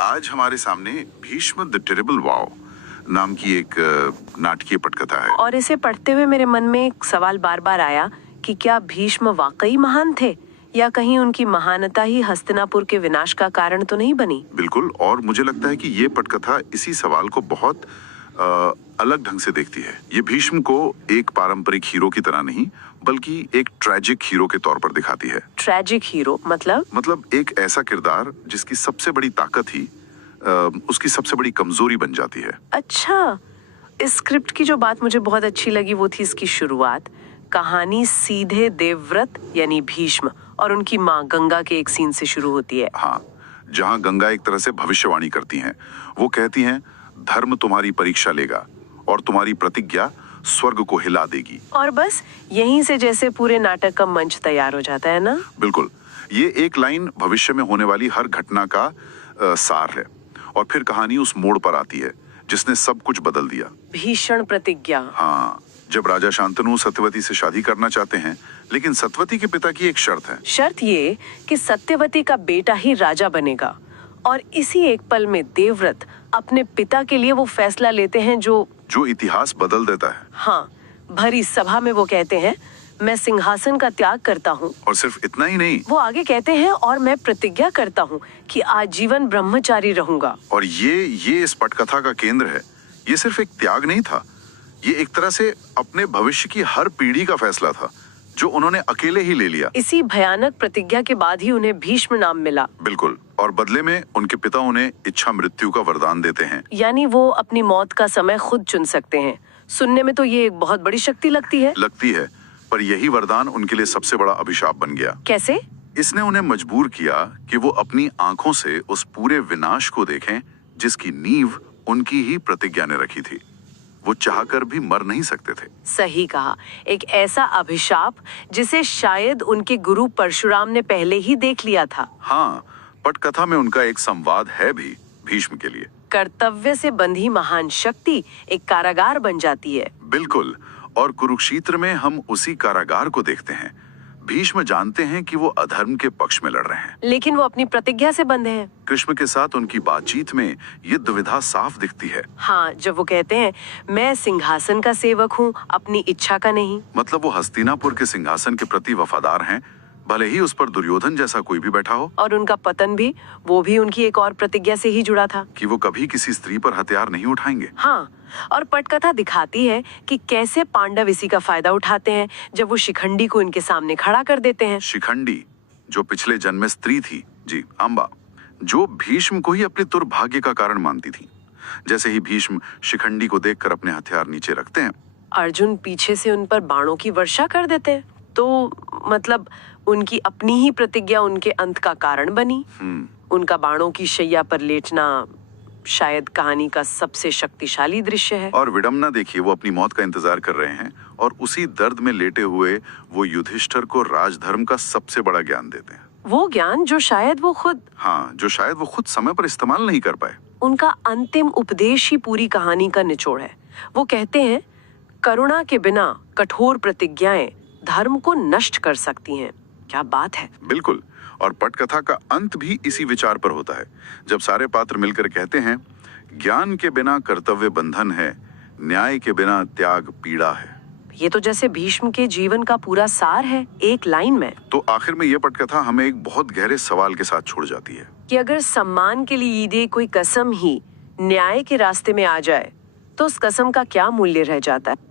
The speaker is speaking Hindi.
आज हमारे सामने भीष्म द टेरिबल वॉव नाम की एक नाटकीय पटकथा है। और इसे पढ़ते हुए मेरे मन में एक सवाल बार बार आया कि क्या भीष्म वाकई महान थे या कहीं उनकी महानता ही हस्तिनापुर के विनाश का कारण तो नहीं बनी। बिल्कुल, और मुझे लगता है कि ये पटकथा इसी सवाल को बहुत अलग ढंग से देखती है। ये भीष्म को एक पारंपरिक हीरो की तरह नहीं बल्कि एक ट्रैजिक हीरो के तौर पर दिखाती है। ट्रैजिक हीरो मतलब एक ऐसा किरदार जिसकी सबसे बड़ी ताकत ही उसकी सबसे बड़ी कमजोरी बन जाती है। अच्छा, इस स्क्रिप्ट की जो बात मुझे बहुत अच्छी लगी वो थी इसकी शुरुआत। कहानी सीधे देवव्रत यानी भीष्म और उनकी माँ गंगा के एक सीन से शुरू होती है। हाँ, जहाँ गंगा एक तरह से भविष्यवाणी करती हैं। वो कहती हैं, धर्म तुम्हारी परीक्षा लेगा और तुम्हारी प्रतिज्ञा स्वर्ग को हिला देगी। और बस यहीं से जैसे पूरे नाटक का मंच तैयार हो जाता है ना। बिल्कुल, ये एक लाइन भविष्य में होने वाली हर घटना का सार है। और फिर कहानी उस मोड़ पर आती है जिसने सब कुछ बदल दिया। भीषण प्रतिज्ञा। हाँ, जब राजा शांतनु सत्यवती से शादी करना चाहते हैं, लेकिन सत्यवती के पिता की एक शर्त है। शर्त ये कि सत्यवती का बेटा ही राजा बनेगा। और इसी एक पल में देवव्रत अपने पिता के लिए वो फैसला लेते हैं जो इतिहास बदल देता है। हाँ, भरी सभा में वो कहते हैं, मैं सिंहासन का त्याग करता हूँ। और सिर्फ इतना ही नहीं, वो आगे कहते हैं, और मैं प्रतिज्ञा करता हूँ कि आजीवन ब्रह्मचारी रहूंगा। और ये इस पटकथा का केंद्र है। ये सिर्फ एक त्याग नहीं था, ये एक तरह से अपने भविष्य की हर पीढ़ी का फैसला था जो उन्होंने अकेले ही ले लिया। इसी भयानक प्रतिज्ञा के बाद ही उन्हें भीष्म नाम मिला। बिल्कुल, और बदले में उनके पिता उन्हें इच्छा मृत्यु का वरदान देते हैं। यानी वो अपनी मौत का समय खुद चुन सकते हैं। सुनने में तो ये एक बहुत बड़ी शक्ति लगती है, पर यही वरदान उनके लिए सबसे बड़ा अभिशाप बन गया। कैसे? इसने उन्हें मजबूर किया कि वो अपनी आंखों से उस पूरे विनाश को देखें जिसकी नींव उनकी ही प्रतिज्ञा ने रखी थी। वो चाहकर भी मर नहीं सकते थे। सही कहा, एक ऐसा अभिशाप जिसे शायद उनके गुरु परशुराम ने पहले ही देख लिया था। हाँ, पटकथा में उनका एक संवाद है भी भीष्म के लिए। कर्तव्य से बंधी महान शक्ति एक कारागार बन जाती है। बिल्कुल, और कुरुक्षेत्र में हम उसी कारागार को देखते हैं। भीष्म जानते हैं कि वो अधर्म के पक्ष में लड़ रहे हैं, लेकिन वो अपनी प्रतिज्ञा से बंधे हैं। कृष्ण के साथ उनकी बातचीत में ये दुविधा साफ दिखती है। हाँ, जब वो कहते हैं, मैं सिंहासन का सेवक हूँ, अपनी इच्छा का नहीं। मतलब वो हस्तिनापुर के सिंहासन के प्रति वफादार हैं, भले ही उस पर दुर्योधन जैसा कोई भी बैठा हो। और उनका पतन भी, वो भी उनकी एक और प्रतिज्ञा से ही जुड़ा था कि वो कभी किसी स्त्री पर हथियार नहीं उठाएंगे। हाँ, और पटकथा दिखाती है कि कैसे पांडव इसी का फायदा उठाते हैं जब वो शिखंडी को इनके सामने खड़ा कर देते हैं। शिखंडी, जो पिछले जन्म में स्त्री थी, जी अम्बा, जो भीष्म को ही अपने दुर्भाग्य का कारण मानती थी। जैसे ही भीष्म शिखंडी को देखकर अपने हथियार नीचे रखते हैं, अर्जुन पीछे से उन पर बाणों की वर्षा कर देते हैं। तो मतलब उनकी अपनी ही प्रतिज्ञा उनके अंत का कारण बनी। उनका बाणों की शैया पर लेटना शायद कहानी का सबसे शक्तिशाली दृश्य है। और विडंबना देखिए, वो अपनी मौत का इंतजार कर रहे हैं और उसी दर्द में लेटे हुए वो युधिष्ठिर को राजधर्म का सबसे बड़ा ज्ञान देते हैं। वो ज्ञान जो शायद वो खुद समय पर इस्तेमाल नहीं कर पाए। उनका अंतिम उपदेश ही पूरी कहानी का निचोड़ है। वो कहते हैं, करुणा के बिना कठोर प्रतिज्ञाएं धर्म को नष्ट कर सकती हैं। क्या बात है। बिल्कुल, और पटकथा का अंत भी इसी विचार पर होता है, जब सारे पात्र मिलकर कहते हैं, ज्ञान के बिना कर्तव्य बंधन है, न्याय के बिना त्याग पीड़ा है। ये तो जैसे भीष्म के जीवन का पूरा सार है एक लाइन में। तो आखिर में ये पटकथा हमें एक बहुत गहरे सवाल के साथ छोड़ जाती है कि अगर सम्मान के लिए दी कोई कसम ही न्याय के रास्ते में आ जाए तो उस कसम का क्या मूल्य रह जाता है।